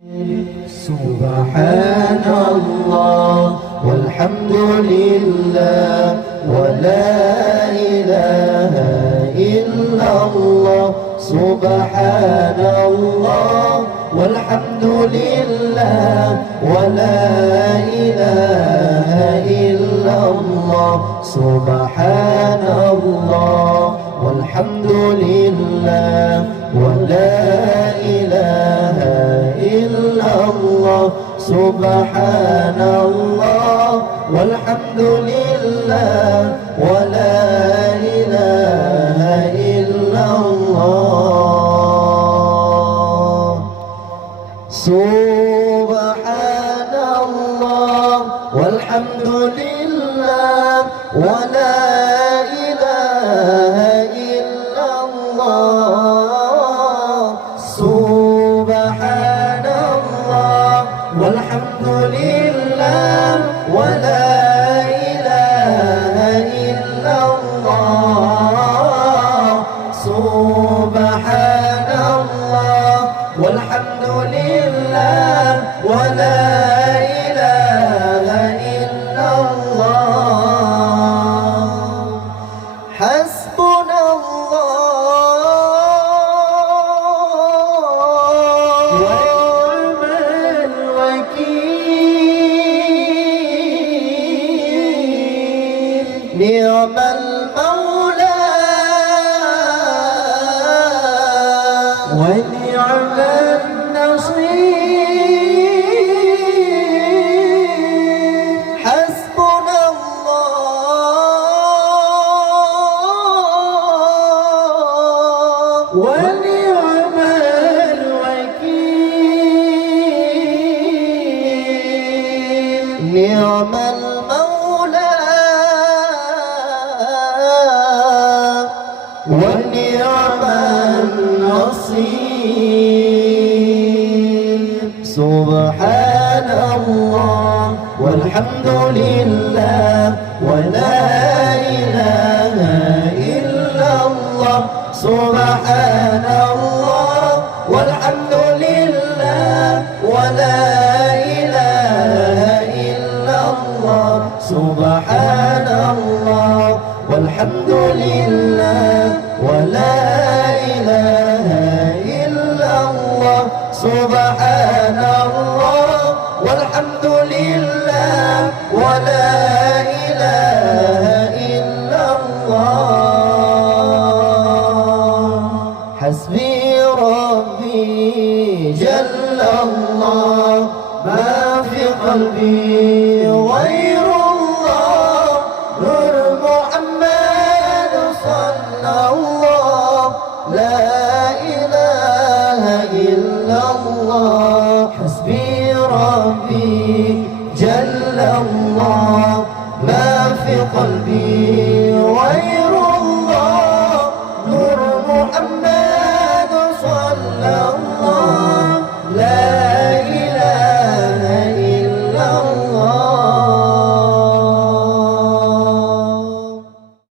سبحان الله والحمد لله ولا إله إلا الله. سبحان الله والحمد لله ولا إله إلا الله. سبحان الله والحمد لله ولا إله إلا الله. سبحان الله والحمد لله ولا إله إلا الله. سبحان الله والحمد لله ولا إله إلا الله. سبحان الله والحمد لله ولا إله إلا الله. سبحان الله والحمد لله ولا إله إلا الله. حسبنا الله ونعم الوكيل. نعم المولى ونعم النصير. حسبنا الله ونعم الوكيل. نعم المولى ونعم النصير. سبحان الله والحمد لله ولا إله إلا الله. سبحان الله والحمد لله ولا إله إلا الله. سبحان الله والحمد لله ولا إله إلا الله. سبحان الله والحمد لله ولا إله إلا الله. حسبي ربي جل الله ما في قلبي غير الله. نور محمد صلى الله لا إله إلا الله. حسبي ربي جل الله